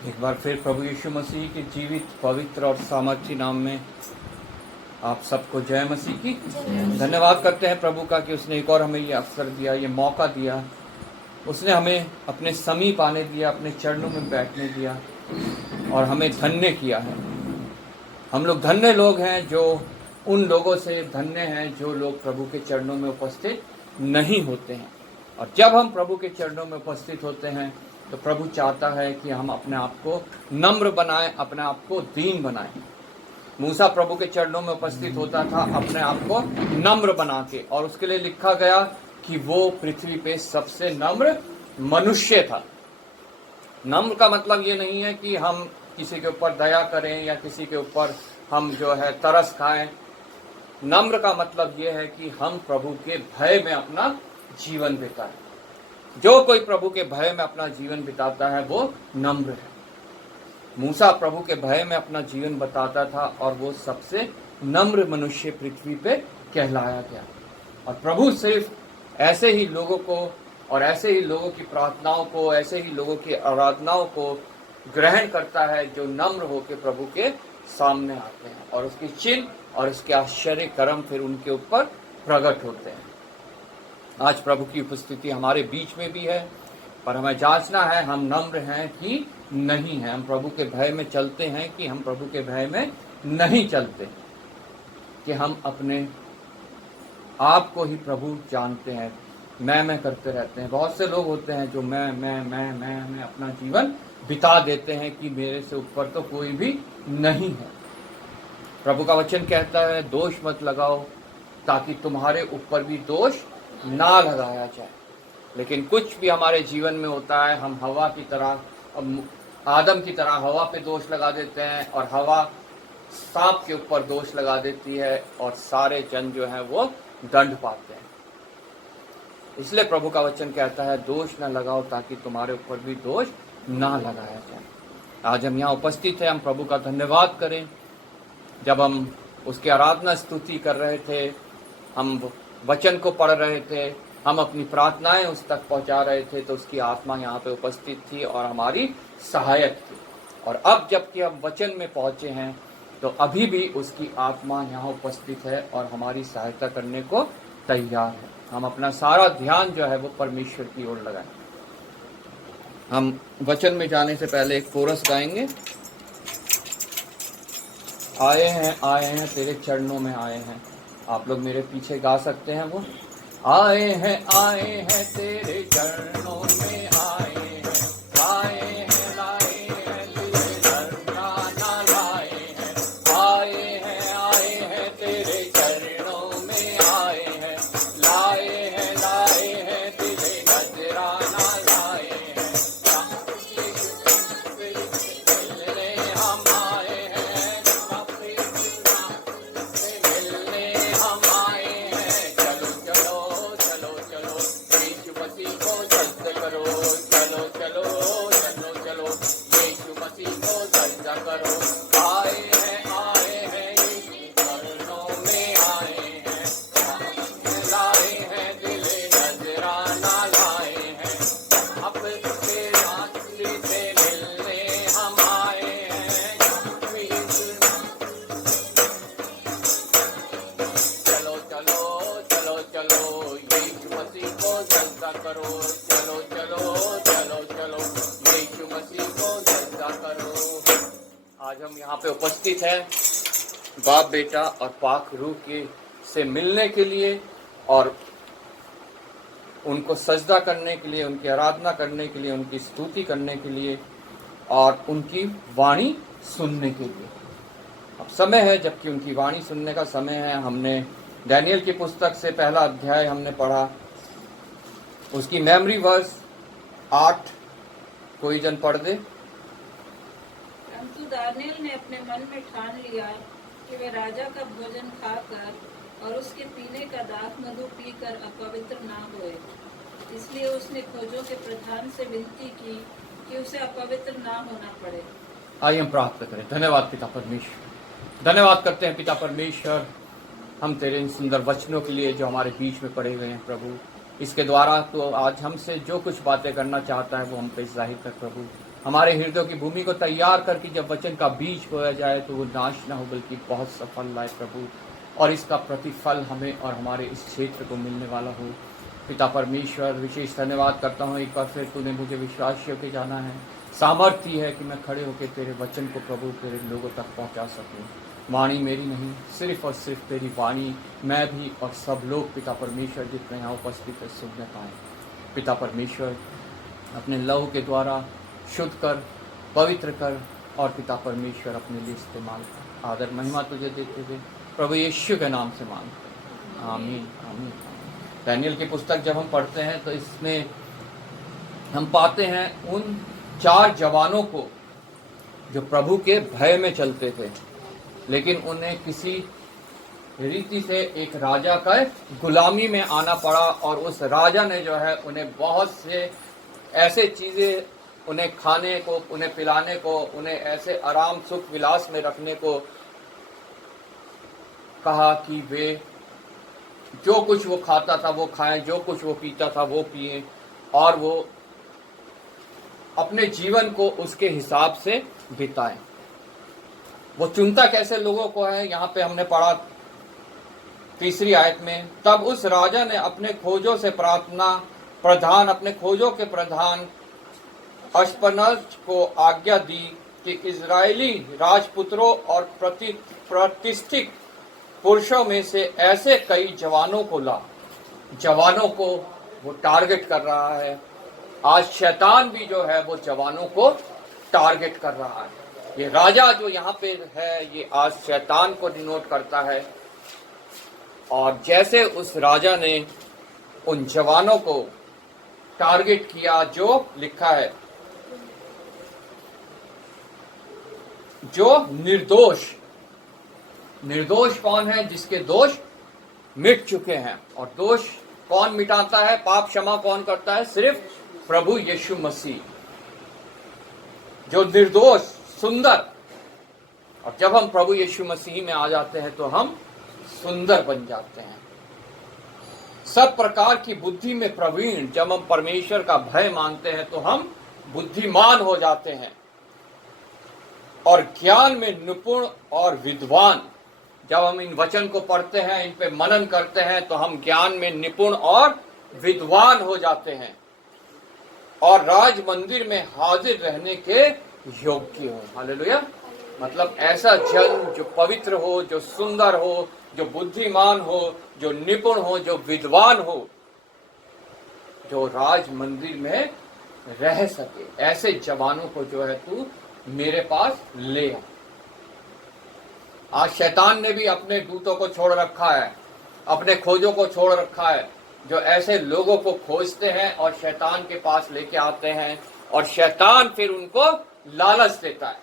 एक बार फिर प्रभु यीशु मसीह के जीवित, पवित्र और सामर्थ्य नाम में आप सबको जय मसीह की। धन्यवाद करते हैं प्रभु का कि उसने एक और हमें ये अवसर दिया, ये मौका दिया। उसने हमें अपने समीप आने दिया, अपने चरणों में बैठने दिया और हमें धन्य किया है। हम लोग धन्य लोग हैं, जो उन लोगों से धन्य हैं जो लोग प्रभु के चरणों में उपस्थित नहीं होते हैं। और जब हम प्रभु के चरणों में उपस्थित होते हैं तो प्रभु चाहता है कि हम अपने आप को नम्र बनाएं, अपने आप को दीन बनाएं। मूसा प्रभु के चरणों में उपस्थित होता था अपने आप को नम्र बना के, और उसके लिए लिखा गया कि वो पृथ्वी पे सबसे नम्र मनुष्य था। नम्र का मतलब ये नहीं है कि हम किसी के ऊपर दया करें या किसी के ऊपर हम जो है तरस खाएं। नम्र का मतलब ये है कि हम प्रभु के भय में अपना जीवन बिताएं। जो कोई प्रभु के भय में अपना जीवन बिताता है वो नम्र है। मूसा प्रभु के भय में अपना जीवन बिताता था और वो सबसे नम्र मनुष्य पृथ्वी पे कहलाया गया। और प्रभु सिर्फ ऐसे ही लोगों को और ऐसे ही लोगों की प्रार्थनाओं को, ऐसे ही लोगों की आराधनाओं को ग्रहण करता है जो नम्र होकर प्रभु के सामने आते हैं, और उसके चिन्ह और उसके आश्चर्य कर्म फिर उनके ऊपर प्रकट होते हैं। आज प्रभु की उपस्थिति हमारे बीच में भी है, पर हमें जांचना है हम नम्र हैं कि नहीं है। हम प्रभु के भय में चलते हैं कि हम प्रभु के भय में नहीं चलते, कि हम अपने आप को ही प्रभु जानते हैं, मैं करते रहते हैं। बहुत से लोग होते हैं जो मैं अपना जीवन बिता देते हैं कि मेरे से ऊपर तो कोई भी नहीं है। प्रभु का वचन कहता है दोष मत लगाओ ताकि तुम्हारे ऊपर भी दोष ना लगाया जाए। लेकिन कुछ भी हमारे जीवन में होता है, हम हवा की तरह, आदम की तरह हवा पे दोष लगा देते हैं, और हवा सांप के ऊपर दोष लगा देती है, और सारे जन जो है वो दंड पाते हैं। इसलिए प्रभु का वचन कहता है दोष न लगाओ ताकि तुम्हारे ऊपर भी दोष ना लगाया जाए। आज हम यहाँ उपस्थित हैं, हम प्रभु का धन्यवाद करें। जब हम उसकी आराधना स्तुति कर रहे थे, हम वचन को पढ़ रहे थे, हम अपनी प्रार्थनाएं उस तक पहुंचा रहे थे, तो उसकी आत्मा यहाँ पे उपस्थित थी और हमारी सहायक थी। और अब जबकि हम वचन में पहुंचे हैं तो अभी भी उसकी आत्मा यहाँ उपस्थित है और हमारी सहायता करने को तैयार है। हम अपना सारा ध्यान जो है वो परमेश्वर की ओर लगाएं। हम वचन में जाने से पहले एक कोरस गाएंगे। आए हैं तेरे चरणों में आए हैं। आप लोग मेरे पीछे गा सकते हैं वो। आए हैं तेरे चरणों में आए हैं, लाए हैं तुझे डरना लाए हैं। आए हैं तेरे चरणों में आए हैं, लाए हैं तुझे नजराना लाए हैं। मिलने हम आए हैं, मिलने हम आए हैं। चलो चलो चलो चलो यीशु मसीह को सजदा करो। चलो चलो चलो चलो यीशु मसीह को सजदा करो। आए हैं यीशु चरणों में आए हैं, लाए हैं दिल नजराना लाए हैं। अपने असली से मिलने हम आए हैं। चलो चलो चलो चलो यीशु मसीह को सजदा करो। चलो चलो चलो चलो यीशु मसीह को सजदा करो। आज हम यहाँ पे उपस्थित हैं बाप, बेटा और पाक रूह के से मिलने के लिए, और उनको सजदा करने के लिए, उनकी आराधना करने के लिए, उनकी स्तुति करने के लिए और उनकी वाणी सुनने के लिए। अब समय है जबकि उनकी वाणी सुनने का समय है। हमने डैनियल की पुस्तक से पहला अध्याय हमने पढ़ा, उसकी मेमोरी वर्स 8 कोई जन पढ़ दे। परंतु दानियल ने अपने मन में ठान लिया कि वे राजा का भोजन खाकर और उसके पीने का दाख मधु पीकर अपवित्र ना होए। इसलिए उसने खोजों के प्रधान से विनती की कि उसे अपवित्र ना होना पड़े। आइए हम प्रार्थना करें। धन्यवाद पिता परमेश्वर, धन्यवाद करते हैं पिता परमेश्वर हम तेरे इन सुंदर वचनों के लिए जो हमारे बीच में पड़े हुए हैं प्रभु। इसके द्वारा तो आज हमसे जो कुछ बातें करना चाहता है वो हम पे जाहिर कर प्रभु। हमारे हृदय की भूमि को तैयार करके जब वचन का बीज बोया जाए तो वो नाश ना हो बल्कि बहुत सफल लाए प्रभु, और इसका प्रतिफल हमें और हमारे इस क्षेत्र को मिलने वाला हो। पिता परमेश्वर, विशेष धन्यवाद करता हूँ, एक बार फिर तूने मुझे विश्वास होकर जाना है, सामर्थ्य है कि मैं खड़े होकर तेरे वचन को प्रभु तेरे लोगों तक पहुँचा सकूँ। वाणी मेरी नहीं, सिर्फ और सिर्फ तेरी वाणी मैं भी और सब लोग पिता परमेश्वर जितने यहाँ उपस्थित है सुनने पाएँ। पिता परमेश्वर, अपने लहू के द्वारा शुद्ध कर, पवित्र कर, और पिता परमेश्वर अपने लिए इस्तेमाल कर। आदर महिमा तुझे देते हुए प्रभु यीशु के नाम से मांगते हैं, आमीन आमीन। दानियेल की पुस्तक जब हम पढ़ते हैं तो इसमें हम पाते हैं उन 4 जवानों को जो प्रभु के भय में चलते थे, लेकिन उन्हें किसी रीति से एक राजा का गुलामी में आना पड़ा, और उस राजा ने जो है उन्हें बहुत से ऐसे चीज़ें, उन्हें खाने को, उन्हें पिलाने को, उन्हें ऐसे आराम सुख विलास में रखने को कहा कि वे जो कुछ वो खाता था वो खाएं, जो कुछ वो पीता था वो पिए, और वो अपने जीवन को उसके हिसाब से बिताएं। वो चुनता कैसे लोगों को है, यहाँ पे हमने पढ़ा 3री आयत में, तब उस राजा ने अपने खोजों से अपने खोजों के प्रधान अश्पनज को आज्ञा दी कि इजरायली राजपुत्रों और प्रतिष्ठित पुरुषों में से ऐसे कई जवानों को ला। जवानों को वो टारगेट कर रहा है। आज शैतान भी जो है वो जवानों को टारगेट कर रहा है। ये राजा जो यहाँ पे है ये आज शैतान को डिनोट करता है, और जैसे उस राजा ने उन जवानों को टारगेट किया, जो लिखा है, जो निर्दोष कौन है? जिसके दोष मिट चुके हैं। और दोष कौन मिटाता है, पाप क्षमा कौन करता है? सिर्फ प्रभु यीशु मसीह, जो निर्दोष सुंदर। और जब हम प्रभु यीशु मसीह में आ जाते हैं तो हम सुंदर बन जाते हैं। सब प्रकार की बुद्धि में प्रवीण, जब हम परमेश्वर का भय मानते हैं तो हम बुद्धिमान हो जाते हैं, और ज्ञान में निपुण और विद्वान। जब हम इन वचन को पढ़ते हैं, इन पे मनन करते हैं, तो हम ज्ञान में निपुण और विद्वान हो जाते हैं, और राज मंदिर में हाजिर रहने के योग्य हो। हालेलुया। मतलब ऐसा जन जो पवित्र हो, जो सुंदर हो, जो बुद्धिमान हो, जो निपुण हो, जो विद्वान हो, जो राज मंदिर में रह सके, ऐसे जवानों को जो है तू मेरे पास ले आ। आज शैतान ने भी अपने दूतों को छोड़ रखा है, अपने खोजों को छोड़ रखा है, जो ऐसे लोगों को खोजते हैं और शैतान के पास लेके आते हैं, और शैतान फिर उनको लालच देता है।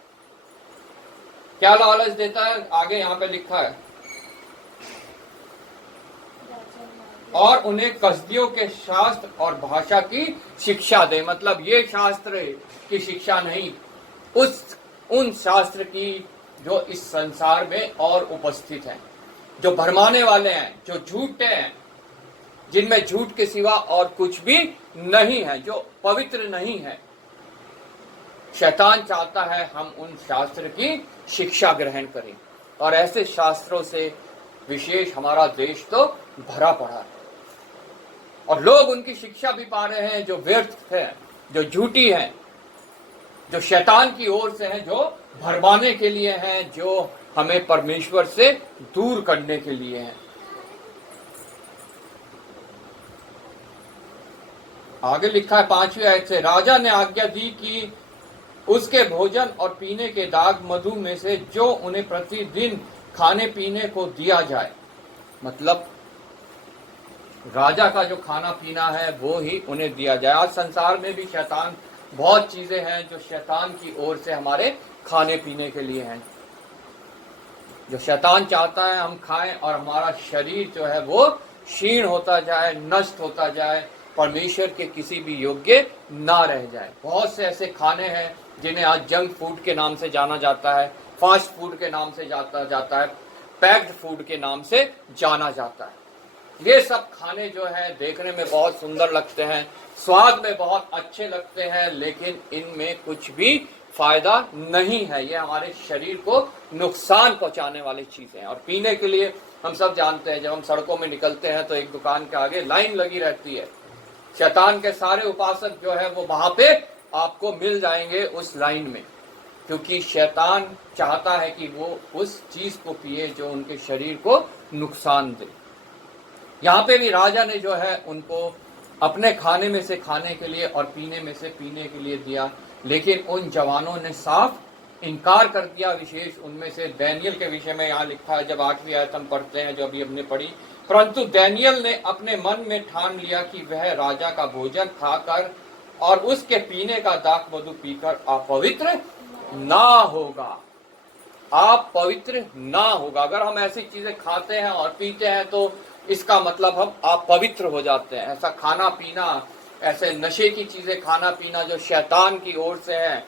क्या लालच देता है? आगे यहाँ पे लिखा है, और उन्हें कसदियों के शास्त्र और भाषा की शिक्षा दे। मतलब ये शास्त्र की शिक्षा नहीं, उन शास्त्र की जो इस संसार में और उपस्थित हैं, जो भरमाने वाले हैं, जो झूठे हैं, जिनमें झूठ के सिवा और कुछ भी नहीं है, जो पवित्र नहीं है। शैतान चाहता है हम उन शास्त्र की शिक्षा ग्रहण करें, और ऐसे शास्त्रों से विशेष हमारा देश तो भरा पड़ा है, और लोग उनकी शिक्षा भी पा रहे हैं जो व्यर्थ है, जो झूठी है, जो शैतान की ओर से है, जो भरमाने के लिए हैं, जो हमें परमेश्वर से दूर करने के लिए हैं। आगे लिखा है 5वीं आयत से, राजा ने आज्ञा दी कि उसके भोजन और पीने के दाग मधु में से जो उन्हें प्रतिदिन खाने पीने को दिया जाए। मतलब राजा का जो खाना पीना है वो ही उन्हें दिया जाए। आज संसार में भी शैतान, बहुत चीजें हैं जो शैतान की ओर से हमारे खाने पीने के लिए हैं, जो शैतान चाहता है हम खाएं और हमारा शरीर जो है वो क्षीण होता जाए, नष्ट होता जाए, परमेश्वर के किसी भी योग्य ना रह जाए। बहुत से ऐसे खाने हैं जिन्हें आज जंक फूड के नाम से जाना जाता है, फास्ट फूड के नाम से जाता है, पैक्ड फूड के नाम से जाना जाता है। ये सब खाने जो है देखने में बहुत सुंदर लगते हैं, स्वाद में बहुत अच्छे लगते हैं, लेकिन इनमें कुछ भी फायदा नहीं है। ये हमारे शरीर को नुकसान पहुंचाने वाली चीजें हैं। और पीने के लिए हम सब जानते हैं, जब हम सड़कों में निकलते हैं तो एक दुकान के आगे लाइन लगी रहती है। शैतान के सारे उपासक जो है वो वहां पे आपको मिल जाएंगे उस लाइन में, क्योंकि शैतान चाहता है कि वो उस चीज को पिए जो उनके शरीर को नुकसान दे। यहाँ पे भी राजा ने जो है उनको अपने खाने में से खाने के लिए और पीने में से पीने के लिए दिया, लेकिन उन जवानों ने साफ इनकार कर दिया। विशेष उनमें से डैनियल के विषय में यहाँ लिखा है, जब 8वीं आयत हम पढ़ते हैं जो अभी हमने पढ़ी, परंतु डैनियल ने अपने मन में ठान लिया कि वह राजा का भोजन खाकर और उसके पीने का दाख मधु पीकर अपवित्र ना होगा। आप पवित्र ना होगा। अगर हम ऐसी चीजें खाते हैं और पीते हैं तो इसका मतलब हम अपवित्र हो जाते हैं। ऐसा खाना पीना, ऐसे नशे की चीजें खाना पीना जो शैतान की ओर से है,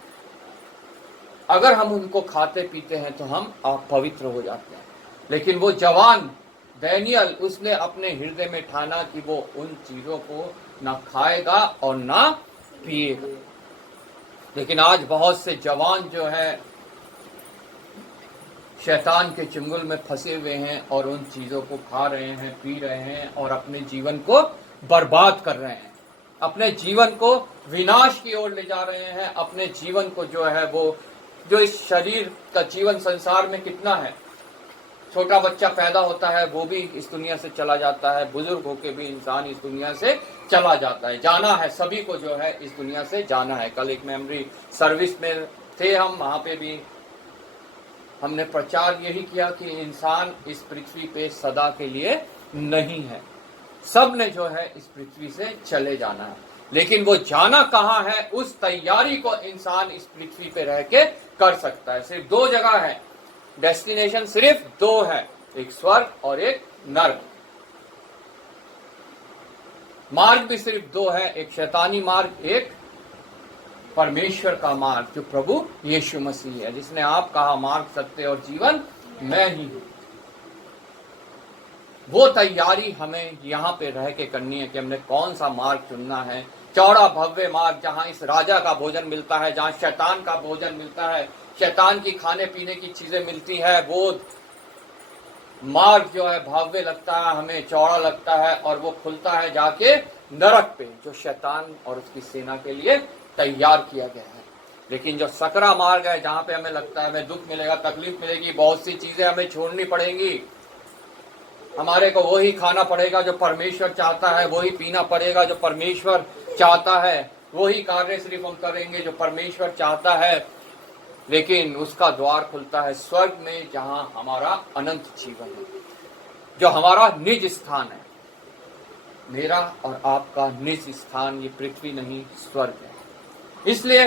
अगर हम उनको खाते पीते हैं तो हम अपवित्र हो जाते हैं। लेकिन वो जवान डैनियल, उसने अपने हृदय में ठाना कि वो उन चीजों को ना खाएगा और ना पिएगा। लेकिन आज बहुत से जवान जो है शैतान के चुंगल में फंसे हुए हैं और उन चीजों को खा रहे हैं, पी रहे हैं और अपने जीवन को बर्बाद कर रहे हैं, अपने जीवन को विनाश की ओर ले जा रहे हैं। अपने जीवन को जो है वो, जो इस शरीर का जीवन संसार में कितना है, छोटा बच्चा पैदा होता है वो भी इस दुनिया से चला जाता है, बुजुर्ग होके भी इंसान इस दुनिया से चला जाता है। जाना है, सभी को जो है इस दुनिया से जाना है। कल एक मेमोरी सर्विस में थे हम, वहां पे भी हमने प्रचार यही किया कि इंसान इस पृथ्वी पे सदा के लिए नहीं है, सब ने जो है इस पृथ्वी से चले जाना है। लेकिन वो जाना कहाँ है, उस तैयारी को इंसान इस पृथ्वी पे रह के कर सकता है। सिर्फ 2 जगह है, डेस्टिनेशन सिर्फ 2 है, एक स्वर्ग और एक नर्क। मार्ग भी सिर्फ 2 है, एक शैतानी मार्ग, एक परमेश्वर का मार्ग जो प्रभु यीशु मसीह है, जिसने आप कहा मार्ग, सत्य और जीवन मैं ही हूं। वो तैयारी हमें यहाँ पे रह के करनी है कि हमने कौन सा मार्ग चुनना है। चौड़ा भव्य मार्ग जहाँ इस राजा का भोजन मिलता है, जहाँ शैतान का भोजन मिलता है, शैतान की खाने पीने की चीजें मिलती है, वो मार्ग जो है भव्य लगता है, हमें चौड़ा लगता है और वो खुलता है जाके नरक पे, जो शैतान और उसकी सेना के लिए तैयार किया गया है। लेकिन जो सकरा मार्ग है, जहाँ पे हमें लगता है हमें दुख मिलेगा, तकलीफ मिलेगी, बहुत सी चीजें हमें छोड़नी पड़ेंगी, हमारे को वही खाना पड़ेगा जो परमेश्वर चाहता है, वही पीना पड़ेगा जो परमेश्वर चाहता है, वही कार्य सिर्फ हम करेंगे जो परमेश्वर चाहता है। लेकिन उसका द्वार खुलता है स्वर्ग में, जहां हमारा अनंत जीवन है, जो हमारा निज स्थान है। मेरा और आपका निज स्थान ये पृथ्वी नहीं, स्वर्ग है। इसलिए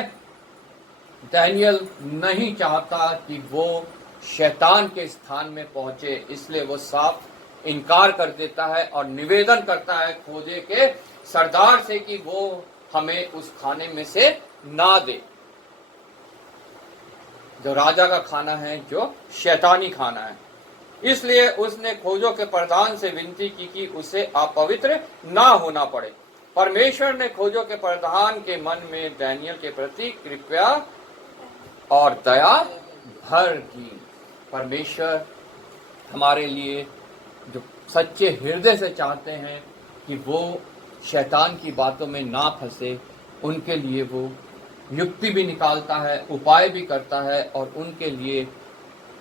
डैनियल नहीं चाहता कि वो शैतान के स्थान में पहुंचे, इसलिए वो साफ इनकार कर देता है और निवेदन करता है खोजे के सरदार से कि वो हमें उस खाने में से ना दे जो राजा का खाना है, जो शैतानी खाना है। इसलिए उसने खोजों के प्रधान से विनती की कि उसे अपवित्र ना होना पड़े। परमेश्वर ने खोजों के प्रधान के मन में डैनियल के प्रति कृपया और दया भर दी। परमेश्वर हमारे लिए जो सच्चे हृदय से चाहते हैं कि वो शैतान की बातों में ना फंसे, उनके लिए वो युक्ति भी निकालता है, उपाय भी करता है और उनके लिए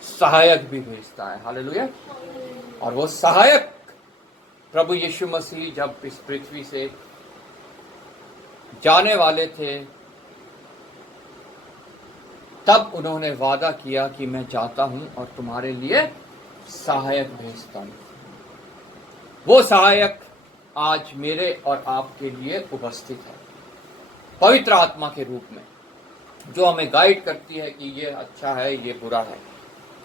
सहायक भी भेजता है। हालेलुया। और वो सहायक प्रभु यीशु मसीह जब इस पृथ्वी से जाने वाले थे, तब उन्होंने वादा किया कि मैं जाता हूं और तुम्हारे लिए सहायक भेजता हूं। वो सहायक आज मेरे और आपके लिए उपस्थित है, पवित्र आत्मा के रूप में, जो हमें गाइड करती है कि ये अच्छा है, ये बुरा है,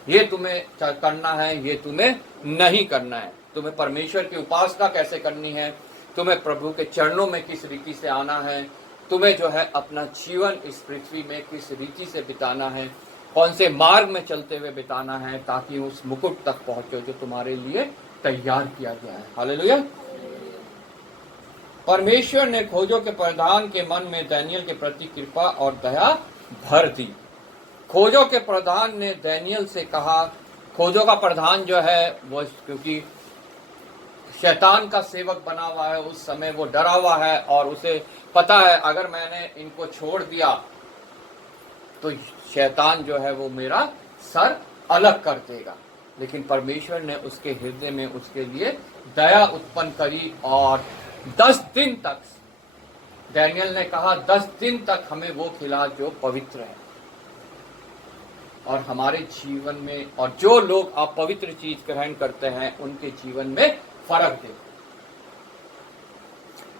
ये तुम्हें करना है, ये तुम्हें नहीं करना है, तुम्हें परमेश्वर की उपासना कैसे करनी है, तुम्हें प्रभु के चरणों में किस रीति से आना है, तुम्हें जो है अपना जीवन इस पृथ्वी में किस रीति से बिताना है, कौन से मार्ग में चलते हुए बिताना है, ताकि उस मुकुट तक पहुंचो जो तुम्हारे लिए तैयार किया गया है। हालेलुया। परमेश्वर ने खोजों के प्रधान के मन में दानियल के प्रति कृपा और दया भर दी। खोजों के प्रधान ने दानियल से कहा, खोजों का प्रधान जो है वो क्योंकि शैतान का सेवक बना हुआ है, उस समय वो डरा हुआ है और उसे पता है अगर मैंने इनको छोड़ दिया तो शैतान जो है वो मेरा सर अलग कर देगा। लेकिन परमेश्वर ने उसके हृदय में उसके लिए दया उत्पन्न करी और 10 दिन तक दानियल ने कहा 10 दिन तक हमें वो खिला जो पवित्र है। और हमारे जीवन में और जो लोग अपवित्र चीज ग्रहण करते हैं उनके जीवन में फर्क दे।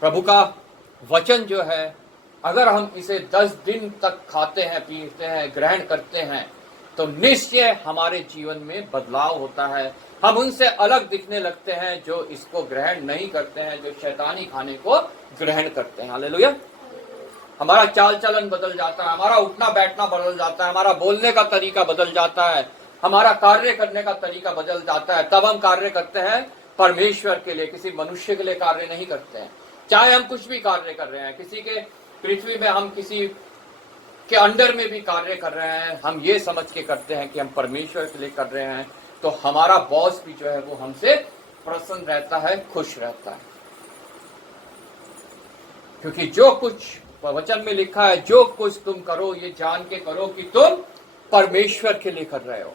प्रभु का वचन जो है अगर हम इसे 10 दिन तक खाते हैं, पीते हैं, ग्रहण करते हैं तो निश्चय हमारे जीवन में बदलाव होता है। हम उनसे अलग दिखने लगते हैं जो इसको ग्रहण नहीं करते हैं, जो शैतानी खाने को ग्रहण करते हैं। हालेलुया। हमारा चाल चलन बदल जाता है, हमारा उठना बैठना बदल जाता है, हमारा बोलने का तरीका बदल जाता है, हमारा कार्य करने का तरीका बदल जाता है। तब हम कार्य करते हैं परमेश्वर के लिए, किसी मनुष्य के लिए कार्य नहीं करते हैं। चाहे हम कुछ भी कार्य कर रहे हैं, किसी के पृथ्वी में हम किसी के अंडर में भी कार्य कर रहे हैं, हम ये समझ के करते हैं कि हम परमेश्वर के लिए कर रहे हैं, तो हमारा बॉस भी जो है वो हमसे प्रसन्न रहता है, खुश रहता है। क्योंकि जो कुछ वचन में लिखा है, जो कुछ तुम करो ये जान के करो कि तुम परमेश्वर के लिए कर रहे हो,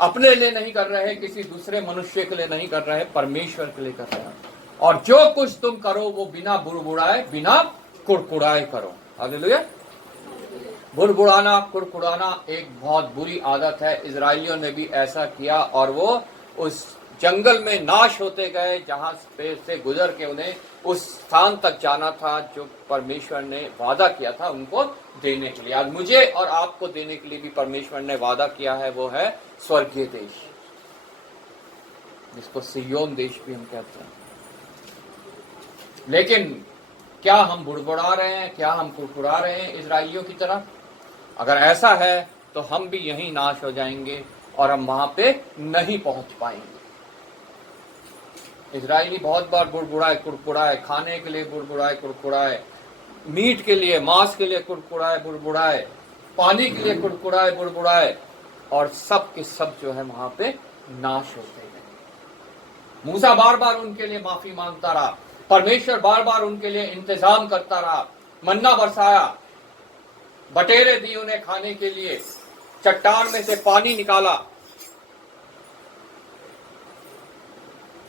अपने लिए नहीं कर रहे, किसी दूसरे मनुष्य के लिए नहीं कर रहे, परमेश्वर के लिए कर रहे हो। और जो कुछ तुम करो वो बिना बुड़बुड़ाए, बिना कुड़कुड़ाए करो। हालेलुया। बुड़बुड़ाना, कुड़कुड़ाना एक बहुत बुरी आदत है। इजराइलियों ने भी ऐसा किया और वो उस जंगल में नाश होते गए जहां से गुजर के उन्हें उस स्थान तक जाना था जो परमेश्वर ने वादा किया था उनको देने के लिए। आज मुझे और आपको देने के लिए भी परमेश्वर ने वादा किया है, वो है स्वर्गीय देश, जिसको सिय्योन देश भी हम कहते हैं। लेकिन क्या हम बुड़बुड़ा रहे हैं, क्या हम कुड़कुड़ा रहे हैं इजराइलियों की तरह? अगर ऐसा है तो हम भी यहीं नाश हो जाएंगे और हम वहां पे नहीं पहुंच पाएंगे। इजराइली बहुत बार बुड़बुड़ाए, कुड़कुड़ाए, खाने के लिए बुड़बुड़ाए, कुड़कुड़ाए, मीट के लिए, मांस के लिए कुड़कुड़ाए, बुड़बुड़ाए, पानी के लिए कुड़कुड़ाए, बुड़बुड़ाए, और सब के सब जो है वहां पे नाश होते गए। मूसा बार बार उनके लिए माफी मांगता रहा, परमेश्वर बार बार उनके लिए इंतजाम करता रहा, मन्ना बरसाया, बटेरे दी उन्हें खाने के लिए, चट्टान में से पानी निकाला,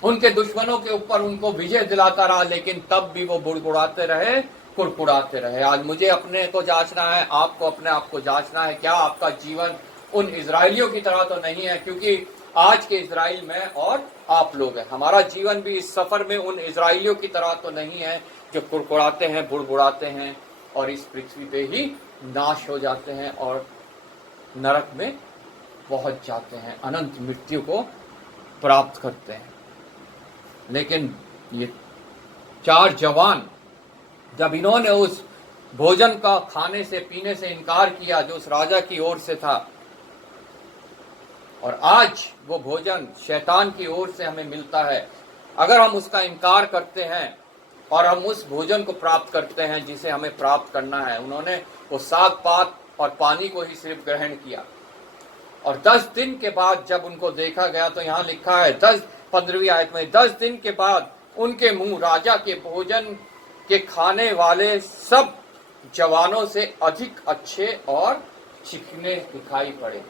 उनके दुश्मनों के ऊपर उनको विजय दिलाता रहा, लेकिन तब भी वो बुड़बुड़ाते रहे, कुड़कुड़ाते रहे। आज मुझे अपने को जांचना है, आपको अपने आप को जांचना है, क्या आपका जीवन उन इजराइलियों की तरह तो नहीं है? क्योंकि आज के इजराइल में और आप लोग हैं, हमारा जीवन भी इस सफर में उन इजराइलियों की तरह तो नहीं है जो कुड़कुड़ाते हैं, बुड़बुड़ाते हैं और इस पृथ्वी पे ही नाश हो जाते हैं और नरक में पहुंच जाते हैं, अनंत मृत्यु को प्राप्त करते हैं। लेकिन ये 4 जवान, जब इन्होंने उस भोजन का खाने से पीने से इनकार किया जो उस राजा की ओर से था, और आज वो भोजन शैतान की ओर से हमें मिलता है, अगर हम उसका इनकार करते हैं और हम उस भोजन को प्राप्त करते हैं जिसे हमें प्राप्त करना है, उन्होंने वो साग पात और पानी को ही सिर्फ ग्रहण किया। और 10 दिन के बाद जब उनको देखा गया तो यहाँ लिखा है 15वीं आयत में, 10 दिन के बाद उनके मुंह राजा के भोजन के खाने वाले सब जवानों से अधिक अच्छे और चिकने दिखाई पड़े।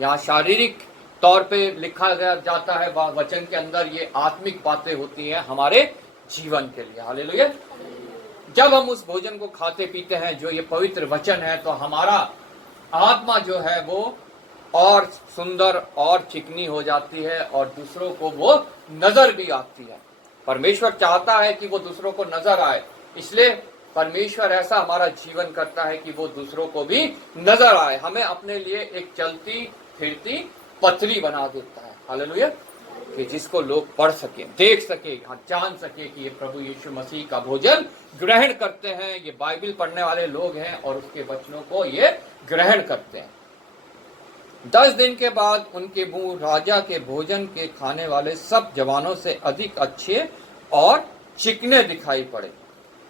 यहाँ शारीरिक तौर पे लिखा गया जाता है वचन के अंदर, ये आत्मिक बातें होती हैं हमारे जीवन के लिए। हालेलुया। जब हम उस भोजन को खाते पीते हैं जो ये पवित्र वचन है, तो हमारा आत्मा जो है वो और सुंदर और चिकनी हो जाती है और दूसरों को वो नजर भी आती है। परमेश्वर चाहता है कि वो दूसरों को नजर आए, इसलिए परमेश्वर ऐसा हमारा जीवन करता है कि वो दूसरों को भी नजर आए, हमें अपने लिए एक चलती फिरती पत्री बना देता है। हालेलुया। कि जिसको लोग पढ़ सके, देख सके, जान सके कि ये प्रभु यीशु मसीह का भोजन ग्रहण करते हैं, ये बाइबल पढ़ने वाले लोग हैं और उसके वचनों को ये ग्रहण करते हैं। 10 दिन के बाद उनके मुंह राजा के भोजन के खाने वाले सब जवानों से अधिक अच्छे और चिकने दिखाई पड़े।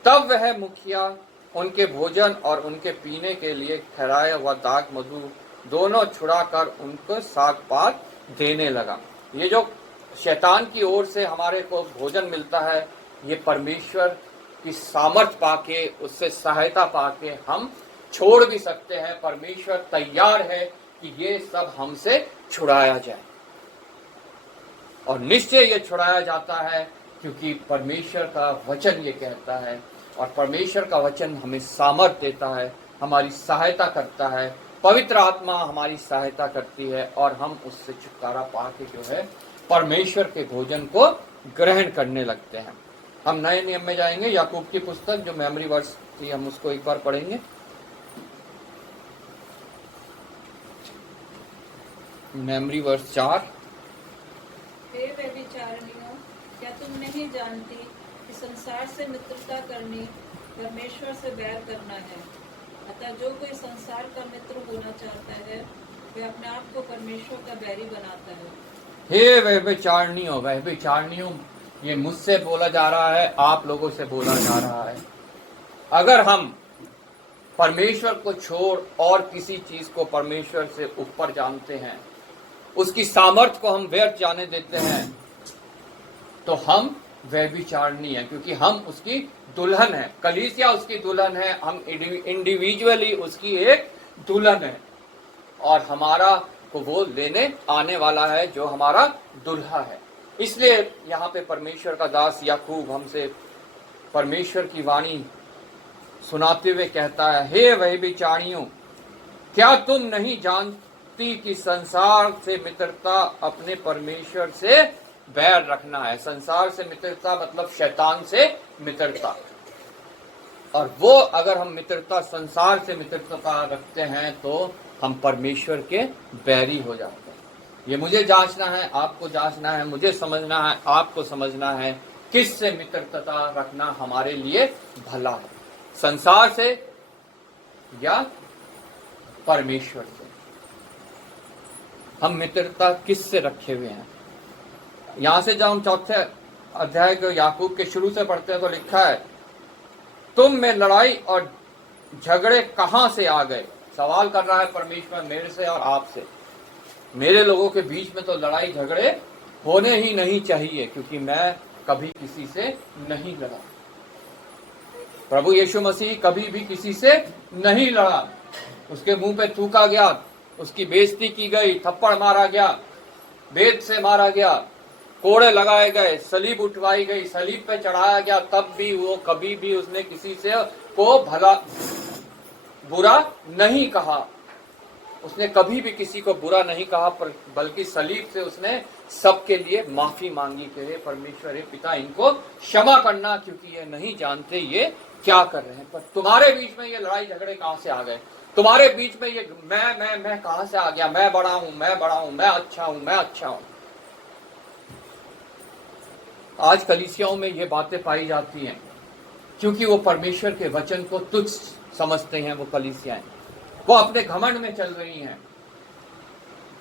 तब वह मुखिया उनके भोजन और उनके पीने के लिए ठहराया हुआ दाख मधु दोनों छुड़ाकर उनको साग पात देने लगा। ये जो शैतान की ओर से हमारे को भोजन मिलता है, ये परमेश्वर की सामर्थ पाके, उससे सहायता पाके हम छोड़ भी सकते हैं। परमेश्वर तैयार है कि ये सब हमसे छुड़ाया जाए, और निश्चय ये छुड़ाया जाता है, क्योंकि परमेश्वर का वचन ये कहता है, और परमेश्वर का वचन हमें सामर्थ देता है, हमारी सहायता करता है। पवित्र आत्मा हमारी सहायता करती है और हम उससे छुटकारा पाके जो है परमेश्वर के भोजन को ग्रहण करने लगते हैं। हम नए नियम में जाएंगे। याकूब की पुस्तक जो मेमोरी वर्स थी, हम उसको एक बार पढ़ेंगे। Memory verse 4। हे व्यभिचारिणियों, क्या तुम नहीं जानती कि संसार से मित्रता करनी परमेश्वर से बैर करना है? अतः जो कोई संसार का मित्र होना चाहता है, वह अपने आप को परमेश्वर का बैरी बनाता है। हे व्यभिचारिणियों, व्यभिचारिणियों ये मुझसे बोला जा रहा है, आप लोगों से बोला जा रहा है। अगर हम परमेश्वर को छोड़ और किसी चीज को परमेश्वर से ऊपर जानते हैं, उसकी सामर्थ को हम व्यर्थ जाने देते हैं, तो हम व्यभिचारिणी हैं, क्योंकि हम उसकी दुल्हन है। कलीसिया उसकी दुल्हन है, हम इंडिविजुअली उसकी एक दुल्हन है, और हमारा को वो लेने आने वाला है जो हमारा दुल्हा है। इसलिए यहाँ पे परमेश्वर का दास याकूब हमसे परमेश्वर की वाणी सुनाते हुए कहता है, हे व्यभिचारिणियों, क्या तुम नहीं जानती कि संसार से मित्रता अपने परमेश्वर से बैर रखना है? संसार से मित्रता मतलब शैतान से मित्रता, और वो अगर हम मित्रता संसार से मित्रता रखते हैं तो हम परमेश्वर के बैरी हो जाते हैं। ये मुझे जांचना है, आपको जांचना है, मुझे समझना है, आपको समझना है, किस से मित्रता रखना हमारे लिए भला है, संसार से या परमेश्वर से। हम मित्रता किस से रखे हुए हैं? यहां से जब हम चौथे अध्याय को याकूब के शुरू से पढ़ते हैं तो लिखा है, तुम में लड़ाई और झगड़े कहां से आ गए? सवाल कर रहा है परमेश्वर मेरे से और आपसे। मेरे लोगों के बीच में तो लड़ाई झगड़े होने ही नहीं चाहिए, क्योंकि मैं कभी किसी से नहीं लड़ा। प्रभु यीशु मसीह कभी भी किसी से नहीं लड़ा। उसके मुंह पे थूका गया, उसकी बेइज्जती की गई, थप्पड़ मारा गया, बेत से मारा गया, कोड़े लगाए गए, सलीब उठवाई गई, सलीब पे चढ़ाया गया, तब भी वो कभी भी उसने किसी से को भला बुरा नहीं कहा। उसने कभी भी किसी को बुरा नहीं कहा, बल्कि सलीब से उसने सबके लिए माफी मांगी कि हे परमेश्वर, हे पिता, इनको क्षमा करना, क्योंकि ये नहीं जानते ये क्या कर रहे हैं। पर तुम्हारे बीच में ये लड़ाई झगड़े कहां से आ गए? तुम्हारे बीच में ये मैं कहां से आ गया? मैं बड़ा हूं, मैं बड़ा हूं, मैं अच्छा हूं, मैं अच्छा हूं। आज कलीसियाओं में ये बातें पाई जाती हैं, क्योंकि वो परमेश्वर के वचन को तुच्छ समझते हैं। वो कलीसियाएं वो अपने घमंड में चल रही हैं,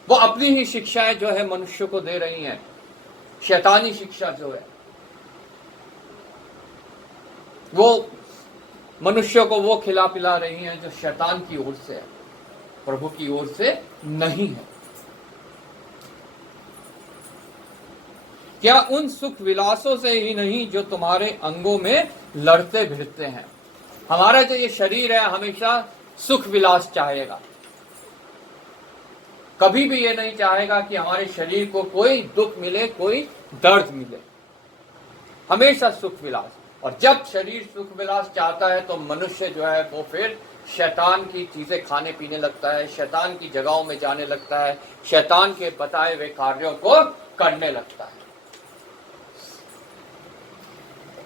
वो अपनी ही शिक्षाएं जो है मनुष्य को दे रही हैं, शैतानी शिक्षा जो है वो मनुष्य को वो खिला पिला रही हैं जो शैतान की ओर से है, प्रभु की ओर से नहीं है। क्या उन सुख विलासों से ही नहीं जो तुम्हारे अंगों में लड़ते भिड़ते हैं? हमारा जो ये शरीर है हमेशा सुख विलास चाहेगा, कभी भी ये नहीं चाहेगा कि हमारे शरीर को कोई दुख मिले, कोई दर्द मिले, हमेशा सुख विलास। और जब शरीर सुख विलास चाहता है तो मनुष्य जो है वो फिर शैतान की चीजें खाने पीने लगता है, शैतान की जगहों में जाने लगता है, शैतान के बताए हुए कार्यों को करने लगता है।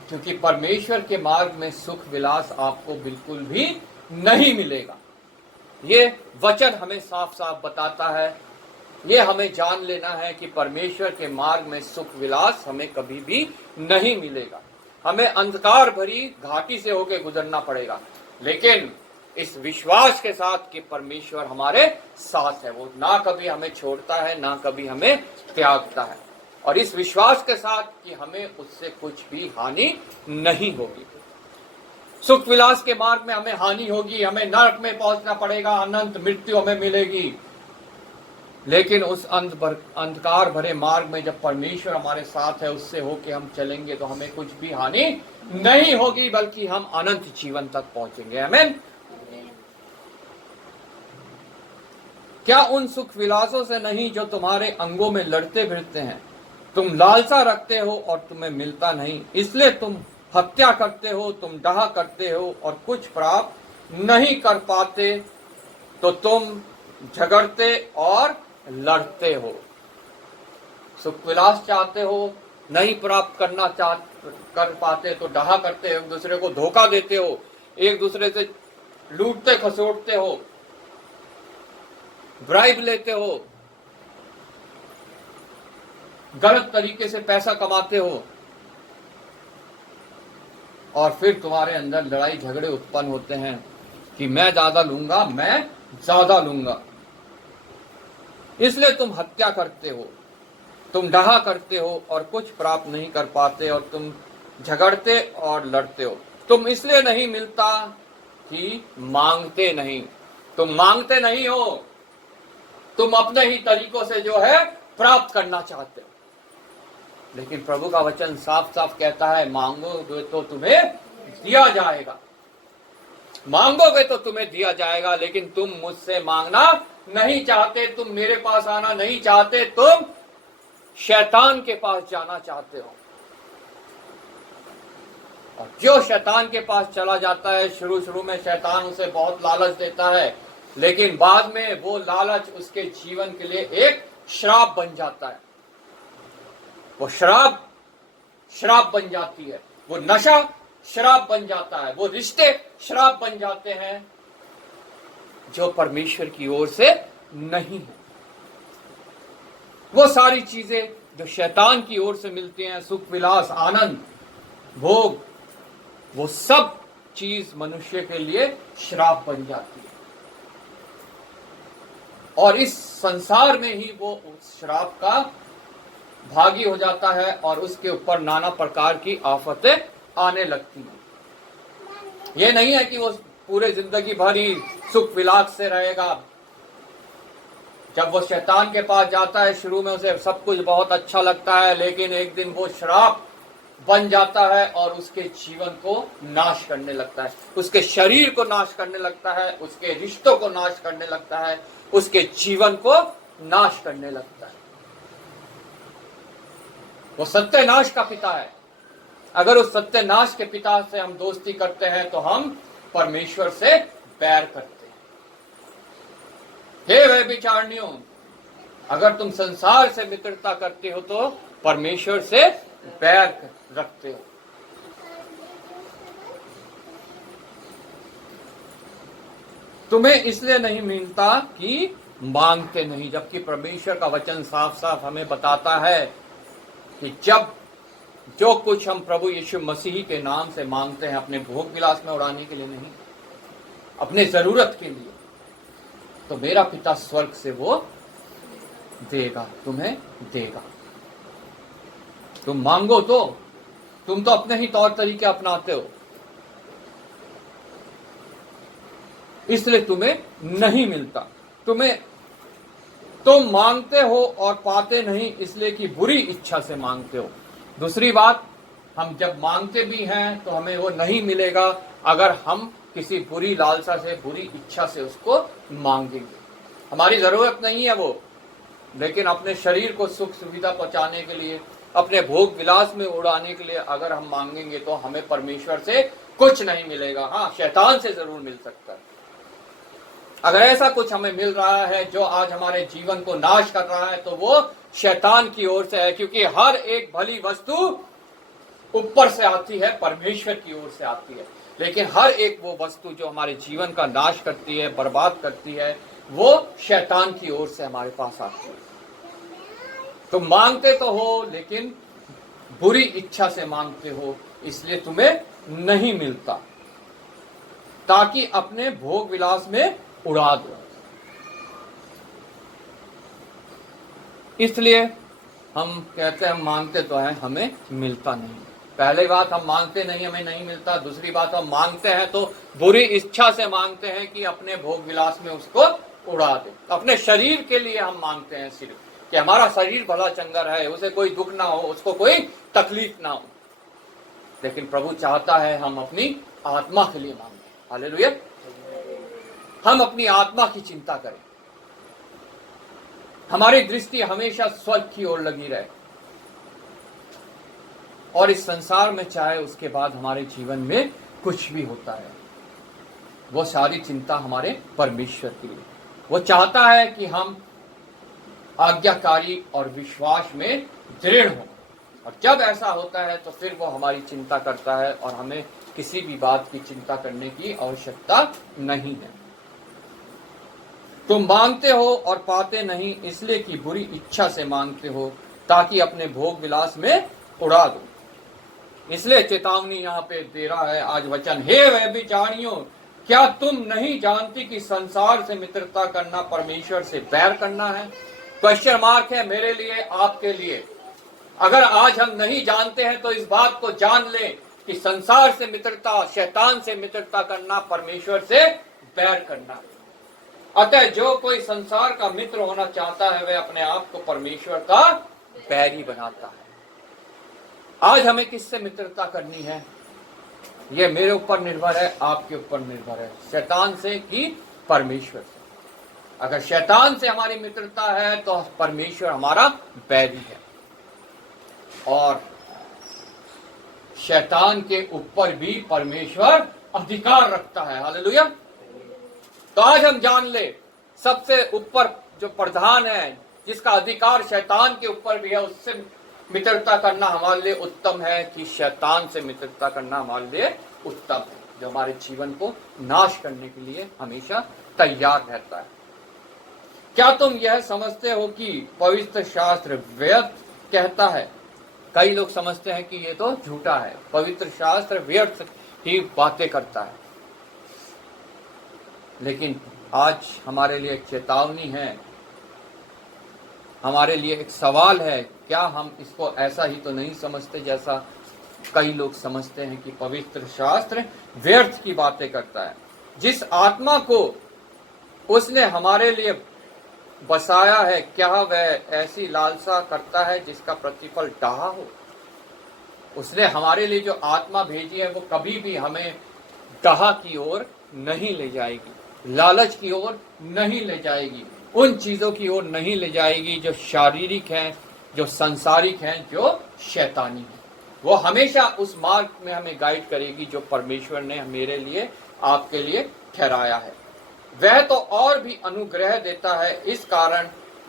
क्योंकि परमेश्वर के मार्ग में सुख विलास आपको बिल्कुल भी नहीं मिलेगा। ये वचन हमें साफ साफ बताता है। ये हमें जान लेना है कि परमेश्वर के मार्ग में सुख विलास हमें कभी भी नहीं मिलेगा। हमें अंधकार भरी घाटी से होकर गुजरना पड़ेगा, लेकिन इस विश्वास के साथ कि परमेश्वर हमारे साथ है, वो ना कभी हमें छोड़ता है, ना कभी हमें त्यागता है, और इस विश्वास के साथ कि हमें उससे कुछ भी हानि नहीं होगी। सुख विलास के मार्ग में हमें हानि होगी, हमें नरक में पहुंचना पड़ेगा, अनंत मृत्यु हमें मिलेगी, लेकिन उस अंधकार भरे मार्ग में जब परमेश्वर हमारे साथ है, उससे होके हम चलेंगे तो हमें कुछ भी हानि नहीं होगी, बल्कि हम अनंत जीवन तक पहुंचेंगे। आमीन। क्या उन सुख विलासों से नहीं जो तुम्हारे अंगों में लड़ते भिड़ते हैं? तुम लालसा रखते हो और तुम्हें मिलता नहीं, इसलिए तुम हत्या करते हो, तुम डाह करते हो और कुछ प्राप्त नहीं कर पाते, तो तुम झगड़ते और लड़ते हो। सुख विलास चाहते हो, नहीं प्राप्त कर पाते तो डाह करते हो, एक दूसरे को धोखा देते हो, एक दूसरे से लूटते खसोटते हो, ब्राइब लेते हो, गलत तरीके से पैसा कमाते हो, और फिर तुम्हारे अंदर लड़ाई झगड़े उत्पन्न होते हैं कि मैं ज्यादा लूंगा, मैं ज्यादा लूंगा, इसलिए तुम हत्या करते हो, तुम डाह करते हो और कुछ प्राप्त नहीं कर पाते, और तुम झगड़ते और लड़ते हो। तुम इसलिए नहीं मिलता कि मांगते नहीं। तुम मांगते नहीं हो, तुम अपने ही तरीकों से जो है प्राप्त करना चाहते हो। लेकिन प्रभु का वचन साफ साफ कहता है, मांगोगे तो तुम्हें दिया जाएगा, मांगोगे तो तुम्हें दिया जाएगा, लेकिन तुम मुझसे मांगना नहीं चाहते, तुम मेरे पास आना नहीं चाहते, तुम शैतान के पास जाना चाहते हो। और जो शैतान के पास चला जाता है, शुरू में शैतान उसे बहुत लालच देता है, लेकिन बाद में वो लालच उसके जीवन के लिए एक श्राप बन जाता है। वो श्राप बन जाती है, वो नशा श्राप बन जाता है, वो रिश्ते श्राप बन जाते हैं जो परमेश्वर की ओर से नहीं है। वो सारी चीजें जो शैतान की ओर से मिलती हैं, सुख विलास, आनंद, भोग, वो सब चीज मनुष्य के लिए श्राप बन जाती है, और इस संसार में ही वो उस श्राप का भागी हो जाता है, और उसके ऊपर नाना प्रकार की आफतें आने लगती हैं। ये नहीं है कि वो पूरे जिंदगी भर ही सुख विलास से रहेगा। जब वो शैतान के पास जाता है, शुरू में उसे सब कुछ बहुत अच्छा लगता है, लेकिन एक दिन वो श्राप बन जाता है और उसके जीवन को नाश करने लगता है, उसके शरीर को नाश करने लगता है, उसके रिश्तों को नाश करने लगता है, उसके जीवन को नाश करने लगता है। वो सत्यानाश का पिता है। अगर उस सत्यानाश के पिता से हम दोस्ती करते हैं तो हम परमेश्वर से बैर करते हैं। हे व्यभिचारिणियों, अगर तुम संसार से मित्रता करते हो तो परमेश्वर से बैर रखते हो। तुम्हें इसलिए नहीं मिलता कि मांगते नहीं, जबकि परमेश्वर का वचन साफ साफ हमें बताता है कि जब जो कुछ हम प्रभु यीशु मसीह के नाम से मांगते हैं, अपने भोग विलास में उड़ाने के लिए नहीं, अपने जरूरत के लिए, तो मेरा पिता स्वर्ग से वो देगा, तुम्हें देगा। तुम मांगो तो, तुम तो अपने ही तौर तरीके अपनाते हो, इसलिए तुम्हें नहीं मिलता। तुम मांगते हो और पाते नहीं, इसलिए कि बुरी इच्छा से मांगते हो। दूसरी बात, हम जब मांगते भी हैं तो हमें वो नहीं मिलेगा अगर हम किसी बुरी लालसा से, बुरी इच्छा से उसको मांगेंगे। हमारी जरूरत नहीं है वो, लेकिन अपने शरीर को सुख सुविधा पहुंचाने के लिए, अपने भोग विलास में उड़ाने के लिए अगर हम मांगेंगे तो हमें परमेश्वर से कुछ नहीं मिलेगा। हाँ, शैतान से जरूर मिल सकता है। अगर ऐसा कुछ हमें मिल रहा है जो आज हमारे जीवन को नाश कर रहा है, तो वो शैतान की ओर से है, क्योंकि हर एक भली वस्तु ऊपर से आती है, परमेश्वर की ओर से आती है, लेकिन हर एक वो वस्तु जो हमारे जीवन का नाश करती है, बर्बाद करती है, वो शैतान की ओर से हमारे पास आती है। तुम मांगते तो हो, लेकिन बुरी इच्छा से मांगते हो, इसलिए तुम्हें नहीं मिलता। ताकि अपने भोग विलास में उड़ा दो। इसलिए हम कहते हैं, हम मांगते तो हैं, हमें मिलता नहीं। पहली बात, हम मांगते नहीं, हमें नहीं मिलता। दूसरी बात, हम मांगते हैं तो बुरी इच्छा से मांगते हैं कि अपने भोग विलास में उसको उड़ा दे। अपने शरीर के लिए हम मांगते हैं सिर्फ, कि हमारा शरीर भला चंगा रहे, उसे कोई दुख ना हो, उसको कोई तकलीफ ना हो। लेकिन प्रभु चाहता है हम अपनी आत्मा के लिए मांगे। हालेलुया। हम अपनी आत्मा की चिंता करें, हमारी दृष्टि हमेशा स्वर्ग की ओर लगी रहे, और इस संसार में चाहे उसके बाद हमारे जीवन में कुछ भी होता है, वो सारी चिंता हमारे परमेश्वर के लिए। वो चाहता है कि हम आज्ञाकारी और विश्वास में दृढ़ हों, और जब ऐसा होता है तो फिर वो हमारी चिंता करता है, और हमें किसी भी बात की चिंता करने की आवश्यकता नहीं है। तुम मांगते हो और पाते नहीं, इसलिए कि बुरी इच्छा से मांगते हो, ताकि अपने भोग विलास में उड़ा दो। इसलिए चेतावनी यहाँ पे दे रहा है आज वचन, हे व्यभिचारियों, क्या तुम नहीं जानती कि संसार से मित्रता करना परमेश्वर से बैर करना है? क्वेश्चन मार्क है मेरे लिए, आपके लिए। अगर आज हम नहीं जानते हैं तो इस बात को जान लें कि संसार से मित्रता, शैतान से मित्रता करना परमेश्वर से बैर करना है। अतः जो कोई संसार का मित्र होना चाहता है, वह अपने आप को परमेश्वर का बैरी बनाता है। आज हमें किससे मित्रता करनी है? यह मेरे ऊपर निर्भर है, आपके ऊपर निर्भर है। शैतान से कि परमेश्वर से? अगर शैतान से हमारी मित्रता है तो परमेश्वर हमारा बैरी है, और शैतान के ऊपर भी परमेश्वर अधिकार रखता है। हालेलुया। तो आज हम जान ले, सबसे ऊपर जो प्रधान है, जिसका अधिकार शैतान के ऊपर भी है, उससे मित्रता करना हमारे लिए उत्तम है कि शैतान से मित्रता करना हमारे लिए उत्तम है, जो हमारे जीवन को नाश करने के लिए हमेशा तैयार रहता है। क्या तुम यह समझते हो कि पवित्र शास्त्र व्यर्थ कहता है? कई लोग समझते हैं कि ये तो झूठा है, पवित्र शास्त्र व्यर्थ ही बातें करता है। लेकिन आज हमारे लिए एक चेतावनी है, हमारे लिए एक सवाल है, क्या हम इसको ऐसा ही तो नहीं समझते जैसा कई लोग समझते हैं कि पवित्र शास्त्र व्यर्थ की बातें करता है? जिस आत्मा को उसने हमारे लिए बसाया है, क्या वह ऐसी लालसा करता है जिसका प्रतिफल डाहा हो? उसने हमारे लिए जो आत्मा भेजी है वो कभी भी हमें डाहा की ओर नहीं ले जाएगी, लालच की ओर नहीं ले जाएगी, उन चीजों की ओर नहीं ले जाएगी जो शारीरिक हैं, जो संसारिक हैं, जो शैतानी हैं। वो हमेशा उस मार्ग में हमें गाइड करेगी जो परमेश्वर ने मेरे लिए, आपके लिए ठहराया है। वह तो और भी अनुग्रह देता है, इस कारण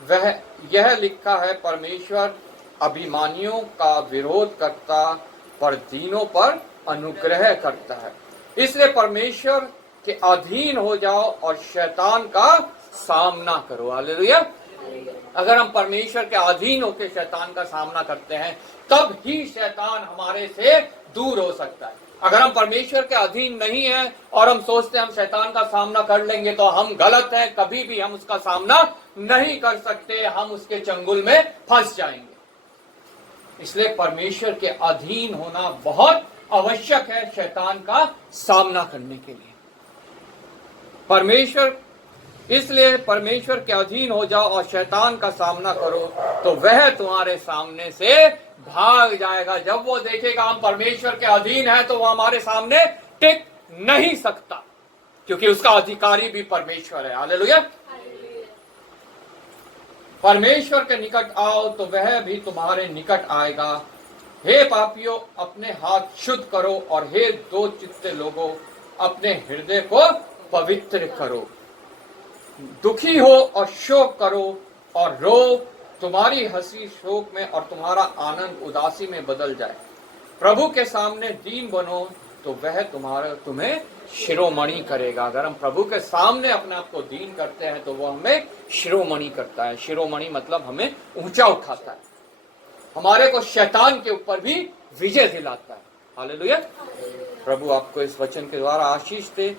वह यह लिखा है, परमेश्वर अभिमानियों का विरोध करता पर दीनों पर अनुग्रह करता है। इसलिए परमेश्वर के अधीन हो जाओ और शैतान का सामना करो। हालेलुया। अगर हम परमेश्वर के अधीन होकर शैतान का सामना करते हैं, तब ही शैतान हमारे से दूर हो सकता है। अगर हम परमेश्वर के अधीन नहीं हैं और हम सोचते हैं हम शैतान का सामना कर लेंगे, तो हम गलत हैं। कभी भी हम उसका सामना नहीं कर सकते, हम उसके चंगुल में फंस जाएंगे। इसलिए परमेश्वर के अधीन होना बहुत आवश्यक है शैतान का सामना करने के लिए। इसलिए परमेश्वर के अधीन हो जाओ और शैतान का सामना करो, तो वह तुम्हारे सामने से भाग जाएगा। जब वो देखेगा हम परमेश्वर के अधीन हैं, तो वो हमारे सामने टिक नहीं सकता, क्योंकि उसका अधिकारी भी परमेश्वर है। हालेलुया। परमेश्वर के निकट आओ तो वह भी तुम्हारे निकट आएगा। हे पापियों, अपने हाथ शुद्ध करो, और हे दो चित्ते लोगों, अपने हृदय को पवित्र करो। दुखी हो और शोक करो और रो, तुम्हारी हंसी शोक में और तुम्हारा आनंद उदासी में बदल जाए। प्रभु के सामने दीन बनो, तो वह तुम्हें शिरोमणि करेगा। अगर हम प्रभु के सामने अपने आप को दीन करते हैं, तो वो हमें शिरोमणि करता है। शिरोमणि मतलब हमें ऊंचा उठाता है, हमारे को शैतान के ऊपर भी विजय दिलाता है। हालेलुया। प्रभु आपको इस वचन के द्वारा आशीष दे।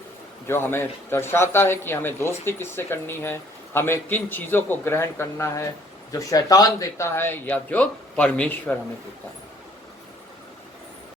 जो हमें दर्शाता है कि हमें दोस्ती किससे करनी है, हमें किन चीज़ों को ग्रहण करना है, जो शैतान देता है या जो परमेश्वर हमें देता है।